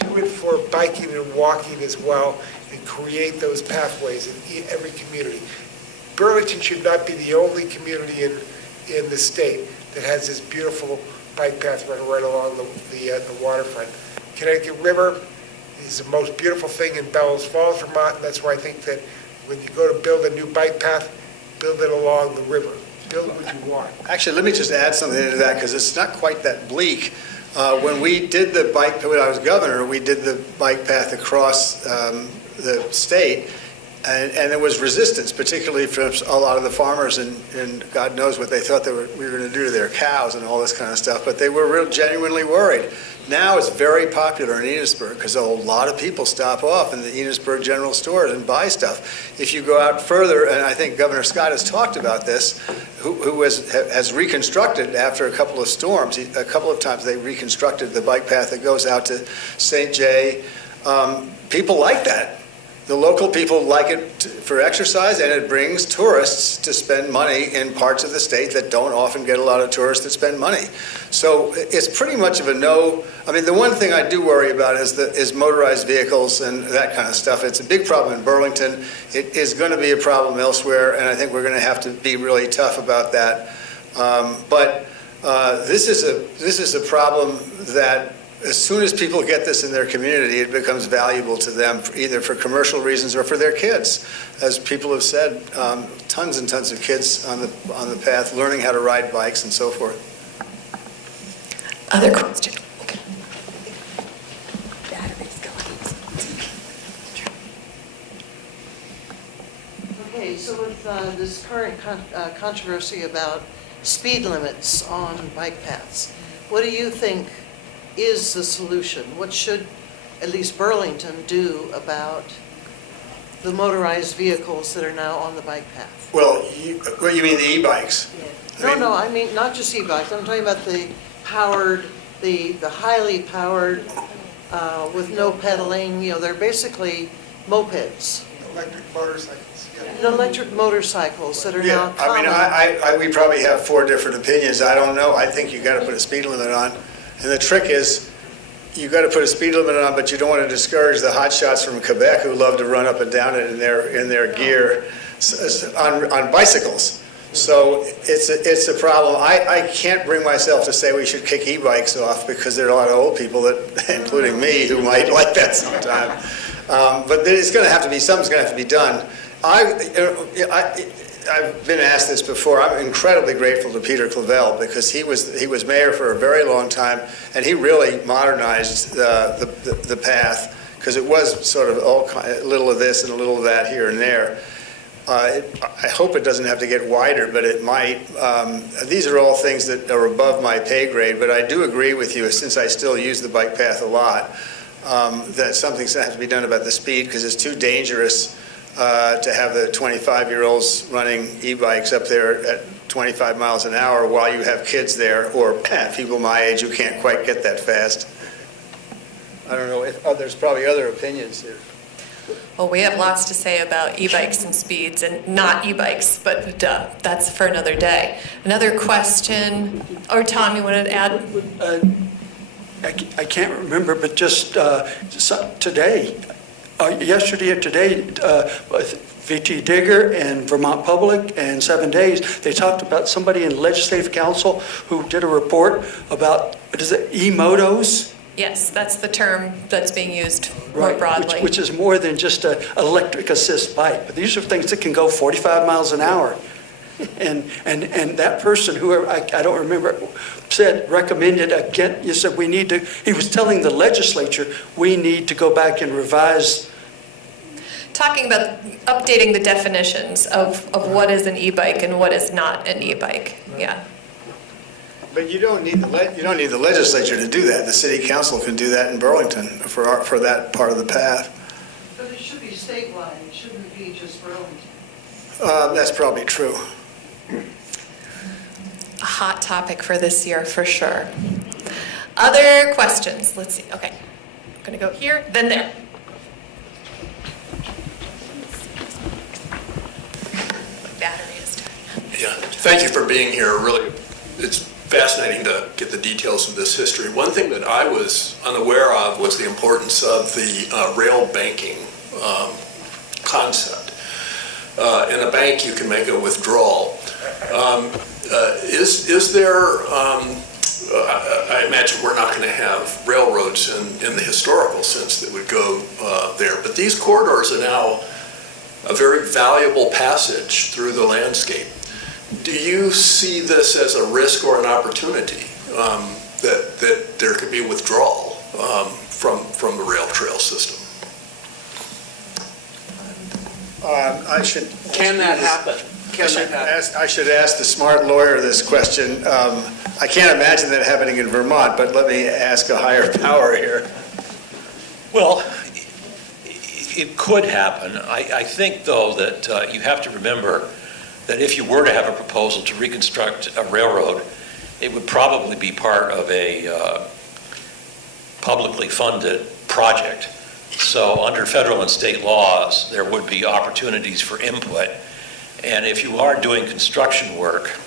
Do it for biking and walking as well, and create those pathways in every community. Burlington should not be the only community in the state that has this beautiful bike path running right along the waterfront. Connecticut River is the most beautiful thing in Bellows Falls, Vermont, and that's why I think that when you go to build a new bike path, build it along the river. Build what you want. Actually, let me just add something to that, because it's not quite that bleak. When we did the bike, when I was governor, we did the bike path across the state, and there was resistance, particularly from a lot of the farmers, and God knows what they thought we were going to do to their cows and all this kind of stuff, but they were genuinely worried. Now it's very popular in Enosburg because a lot of people stop off in the Enosburg General Store and buy stuff. If you go out further, and I think Governor Scott has talked about this, who has reconstructed after a couple of storms, a couple of times they reconstructed the bike path that goes out to St. Jay. People like that. The local people like it for exercise, and it brings tourists to spend money in parts of the state that don't often get a lot of tourists that spend money. So it's pretty much of a no. I mean, the one thing I do worry about is motorized vehicles and that kind of stuff. It's a big problem in Burlington. It is going to be a problem elsewhere, and I think we're going to have to be really tough about that. But this is a problem that as soon as people get this in their community, it becomes valuable to them, either for commercial reasons or for their kids. As people have said, tons and tons of kids on the path learning how to ride bikes and so forth. Other questions? Okay, so with this current controversy about speed limits on bike paths, what do you think is the solution? What should at least Burlington do about the motorized vehicles that are now on the bike path? Well, you mean the e-bikes? No, I mean, not just e-bikes, I'm talking about the powered, the highly powered, with no pedaling, they're basically mopeds. Electric motorcycles, Electric motorcycles that are now Yeah, I mean, we probably have 4 different opinions. I don't know. I think you got to put a speed limit on. And the trick is, you got to put a speed limit on, but you don't want to discourage the hotshots from Quebec who love to run up and down it in their gear on bicycles. So it's a problem. I can't bring myself to say we should kick e-bikes off because there are a lot of old people, including me, who might like that sometime. But there's going to have to be, something's going to have to be done. I've been asked this before. I'm incredibly grateful to Peter Clavel because he was mayor for a very long time, and he really modernized the path because it was sort of a little of this and a little of that here and there. I hope it doesn't have to get wider, but it might. These are all things that are above my pay grade, but I do agree with you, since I still use the bike path a lot, that something's going to have to be done about the speed because it's too dangerous to have the 25-year-olds running e-bikes up there at 25 miles an hour while you have kids there, or people my age who can't quite get that fast. I don't know, there's probably other opinions here. Well, we have lots to say about e-bikes and speeds, and not e-bikes, but that's for another day. Another question, or Tom, you wanted to add? I can't remember, but just today, yesterday or today, VT Digger and Vermont Public and 7 Days, they talked about somebody in Legislative Council who did a report about, what is it, e-motos? Yes, that's the term that's being used more broadly. Which is more than just an electric assist bike. But these are things that can go 45 miles an hour. And that person, whoever, I don't remember, recommended again, you said he was telling the legislature, we need to go back and revise. Talking about updating the definitions of what is an e-bike and what is not an e-bike, yeah. But you don't need the legislature to do that. The city council can do that in Burlington for that part of the path. But it should be statewide, it shouldn't be just Burlington. That's probably true. A hot topic for this year, for sure. Other questions? Let's see. Okay. I'm going to go here, then there. My battery is dying. Yeah, thank you for being here. Really, it's fascinating to get the details of this history. One thing that I was unaware of was the importance of the rail banking concept. In a bank, you can make a withdrawal. Is there, I imagine we're not going to have railroads in the historical sense that would go there, but these corridors are now a very valuable passage through the landscape. Do you see this as a risk or an opportunity, that there could be withdrawal from the rail trail system? Can that happen? I should ask the smart lawyer this question. I can't imagine that happening in Vermont, but let me ask a higher power here. Well, it could happen. I think, though, that you have to remember that if you were to have a proposal to reconstruct a railroad, it would probably be part of a publicly funded project. So under federal and state laws, there would be opportunities for input. And if you are doing construction work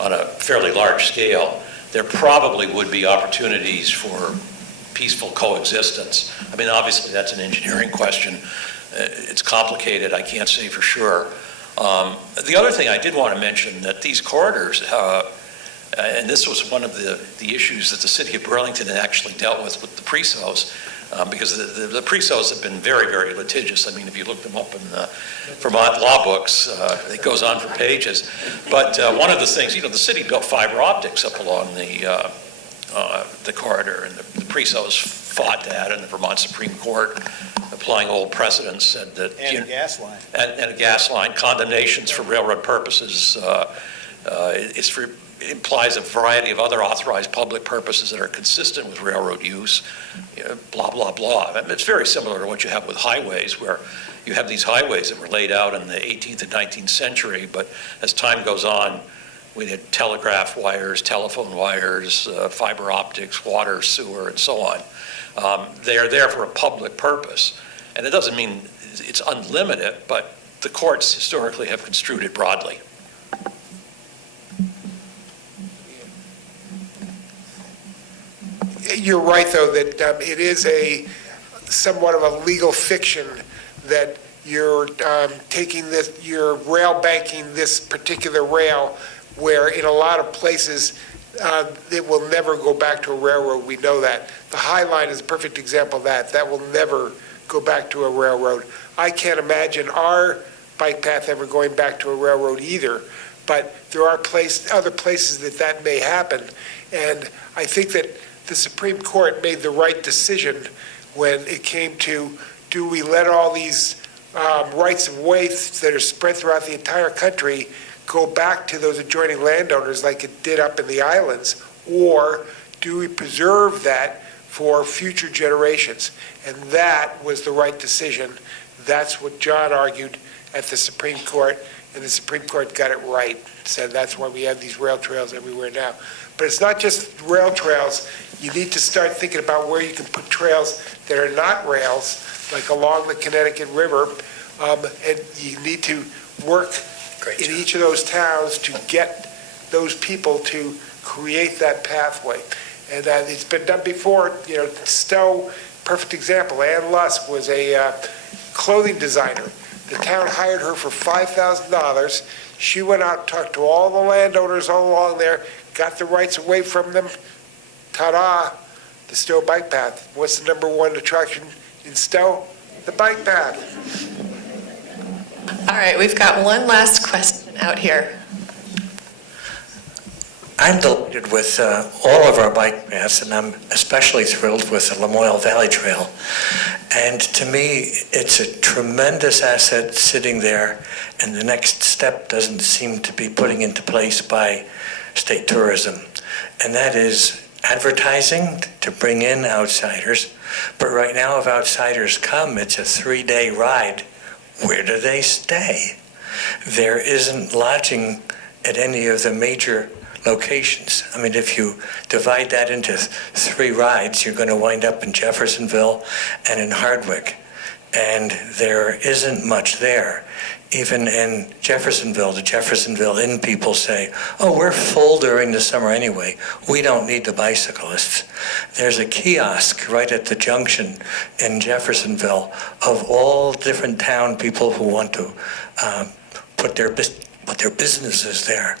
on a fairly large scale, there probably would be opportunities for peaceful coexistence. I mean, obviously, that's an engineering question. It's complicated. I can't say for sure. The other thing I did want to mention, that these corridors And this was one of the issues that the city of Burlington had actually dealt with the Presos, because the Presos have been very, very litigious. I mean, if you look them up in the Vermont law books, it goes on for pages. But one of the things, the city built fiber optics up along the corridor, and the Presos fought that, and the Vermont Supreme Court, applying old precedents, said that... And a gas line. And a gas line. Condemnations for railroad purposes implies a variety of other authorized public purposes that are consistent with railroad use, blah, blah, blah. I mean, it's very similar to what you have with highways, where you have these highways that were laid out in the 18th and 19th century, but as time goes on, we had telegraph wires, telephone wires, fiber optics, water, sewer, and so on. They are there for a public purpose. And it doesn't mean it's unlimited, but the courts historically have construed it broadly. You're right, though, that it is somewhat of a legal fiction that you're taking this, you're rail banking this particular rail, where in a lot of places it will never go back to a railroad. We know that. The High Line is a perfect example of that. That will never go back to a railroad. I can't imagine our bike path ever going back to a railroad either, but there are other places that may happen. And I think that the Supreme Court made the right decision when it came to, do we let all these rights of way that are spread throughout the entire country go back to those adjoining landowners like it did up in the islands, or do we preserve that for future generations? And that was the right decision. That's what John argued at the Supreme Court, and the Supreme Court got it right. Said that's why we have these rail trails everywhere now. But it's not just rail trails. You need to start thinking about where you can put trails that are not rails, like along the Connecticut River, and you need to work in each of those towns to get those people to create that pathway. And it's been done before. Stowe, perfect example. Ann Lusk was a clothing designer. The town hired her for $5,000. She went out and talked to all the landowners all along there, got the rights away from them. Ta-da, the Stowe bike path. What's the #1 attraction in Stowe? The bike path. All right, we've got one last question out here. I'm delighted with all of our bike paths, and I'm especially thrilled with the Lamoille Valley Trail. And to me, it's a tremendous asset sitting there, and the next step doesn't seem to be putting into place by state tourism. And that is advertising to bring in outsiders. But right now, if outsiders come, it's a 3-day ride. Where do they stay? There isn't lodging at any of the major locations. I mean, if you divide that into 3 rides, you're going to wind up in Jeffersonville and in Hardwick. And there isn't much there. Even in Jeffersonville, the Jeffersonville Inn people say, oh, we're full during the summer anyway. We don't need the bicyclists. There's a kiosk right at the junction in Jeffersonville of all different town people who want to put their businesses there.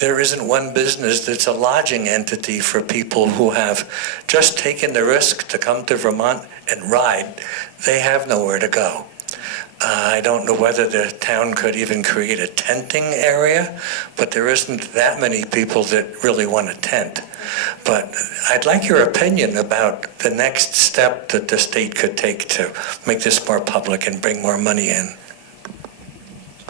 There isn't one business that's a lodging entity for people who have just taken the risk to come to Vermont and ride. They have nowhere to go. I don't know whether the town could even create a tenting area, but there isn't that many people that really want to tent. But I'd like your opinion about the next step that the state could take to make this more public and bring more money in.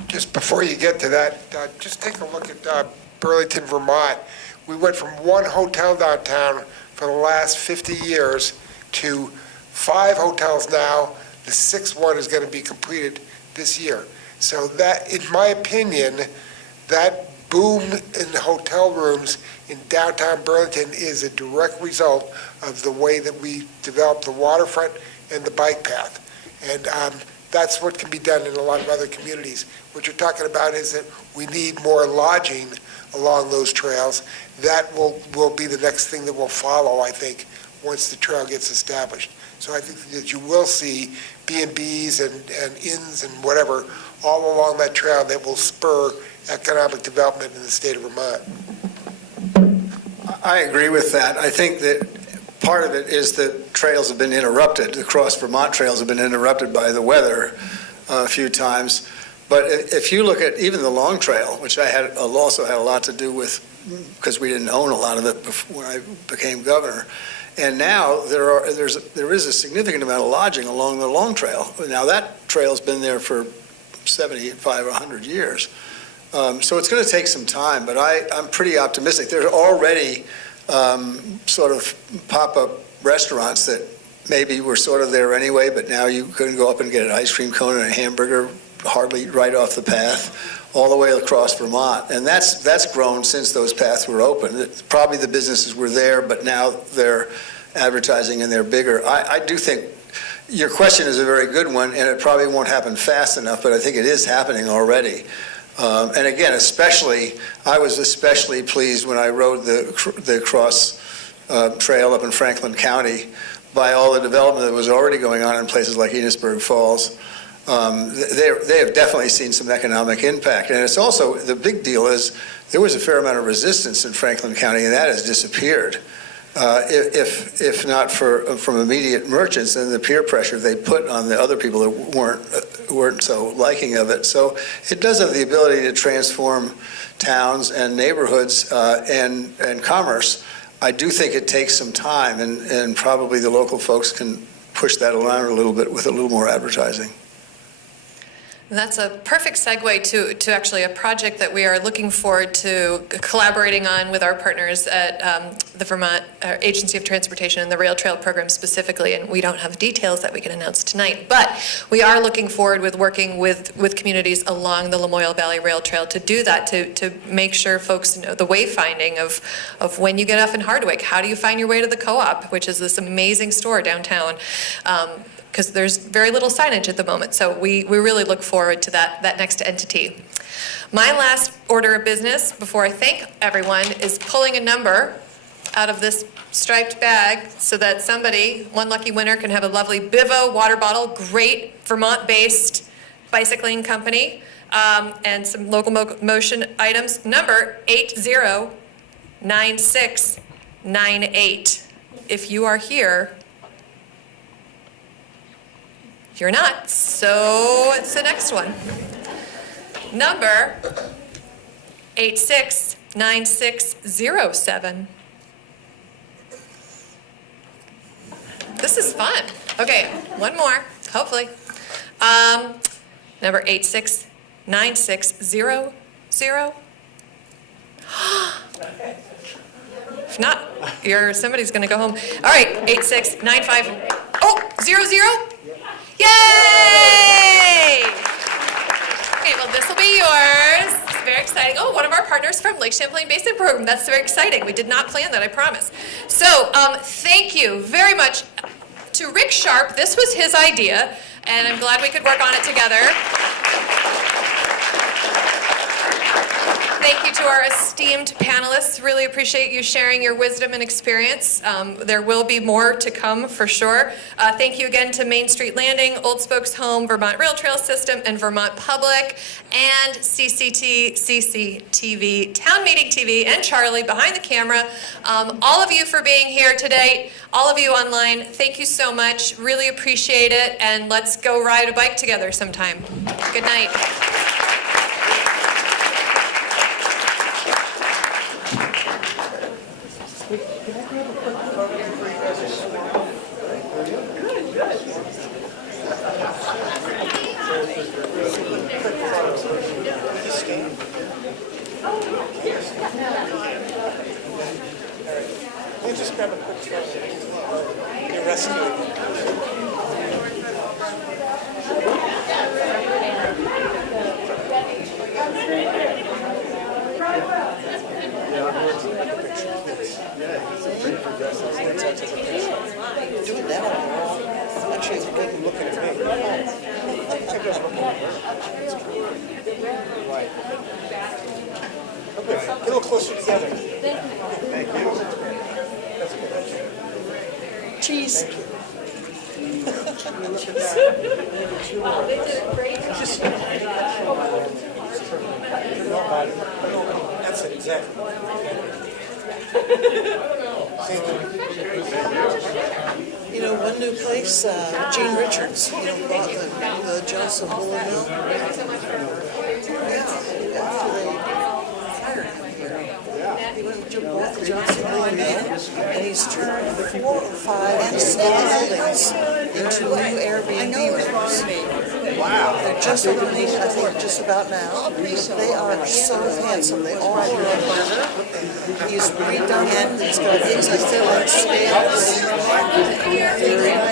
Just before you get to that, just take a look at Burlington, Vermont. We went from one hotel downtown for the last 50 years to 5 hotels now. The 6th one is going to be completed this year. So that, in my opinion, that boom in the hotel rooms in downtown Burlington is a direct result of the way that we developed the waterfront and the bike path. And that's what can be done in a lot of other communities. What you're talking about is that we need more lodging along those trails. That will be the next thing that will follow, I think, once the trail gets established. So I think that you will see B&Bs and inns and whatever all along that trail that will spur economic development in the state of Vermont. I agree with that. I think that part of it is that trails have been interrupted. The Cross Vermont trails have been interrupted by the weather a few times. But if you look at even the Long Trail, which I had also had a lot to do with, because we didn't own a lot of it before I became governor. And now there is a significant amount of lodging along the Long Trail. Now that trail's been there for 75 or 100 years. So it's going to take some time, but I'm pretty optimistic. There are already sort of pop-up restaurants that maybe were sort of there anyway, but now you can go up and get an ice cream cone and a hamburger hardly right off the path, all the way across Vermont. And that's grown since those paths were open. Probably the businesses were there, but now they're advertising and they're bigger. I do think your question is a very good one, and it probably won't happen fast enough, but I think it is happening already. And again, I was especially pleased when I rode the Cross Trail up in Franklin County by all the development that was already going on in places like Enosburg Falls. They have definitely seen some economic impact. And it's also, the big deal is, there was a fair amount of resistance in Franklin County, and that has disappeared. If not from immediate merchants and the peer pressure they put on the other people that weren't so liking of it. So it does have the ability to transform towns and neighborhoods and commerce. I do think it takes some time, and probably the local folks can push that along a little bit with a little more advertising. And that's a perfect segue to actually a project that we are looking forward to collaborating on with our partners at the Vermont Agency of Transportation and the Rail Trail Program specifically. And we don't have details that we can announce tonight, but we are looking forward with working with communities along the Lamoille Valley Rail Trail to do that, to make sure folks know the wayfinding of when you get off in Hardwick, how do you find your way to the Co-op, which is this amazing store downtown. Because there's very little signage at the moment. So we really look forward to that next entity. My last order of business, before I thank everyone, is pulling a number out of this striped bag so that one lucky winner, can have a lovely Bivo water bottle, great Vermont-based bicycling company, and some local motion items. Number 809698. If you are here, you're not, so it's the next one. Number 869607. This is fun. Okay, one more, hopefully. Number 869600. If not, somebody's gonna go home. All right, 8695. Oh, 00. Yay! Okay, well, this will be yours. It's very exciting. Oh, one of our partners from Lake Champlain Basin Program. That's very exciting. We did not plan that, I promise. So, thank you very much to Rick Sharp. This was his idea, and I'm glad we could work on it together. Thank you to our esteemed panelists. Really appreciate you sharing your wisdom and experience. There will be more to come for sure. Thank you again to Main Street Landing, Old Spokes Home, Vermont Rail Trail System, and Vermont Public, and CCTV, Town Meeting TV, and Charlie behind the camera. All of you for being here today, all of you online, thank you so much. Really appreciate it, and let's go ride a bike together sometime. Good night. Just grab a quick photo. You're rescuing. Doing that, actually, it's making look at me. Right. Okay, get a little closer together. Thank you. Cheese. That's it, exactly. You know, one new place, Gene Richards, you know, bought the Johnson Woolen Mill. Yeah, after they fired him. He went and bought the Johnson Woolen Mill, and he's turned 4 or 5 small buildings into new Airbnb rooms. Wow. They're just opening, I think, just about now. They are so handsome. They all have real leather. He's redone them. He's got excellent scales. They're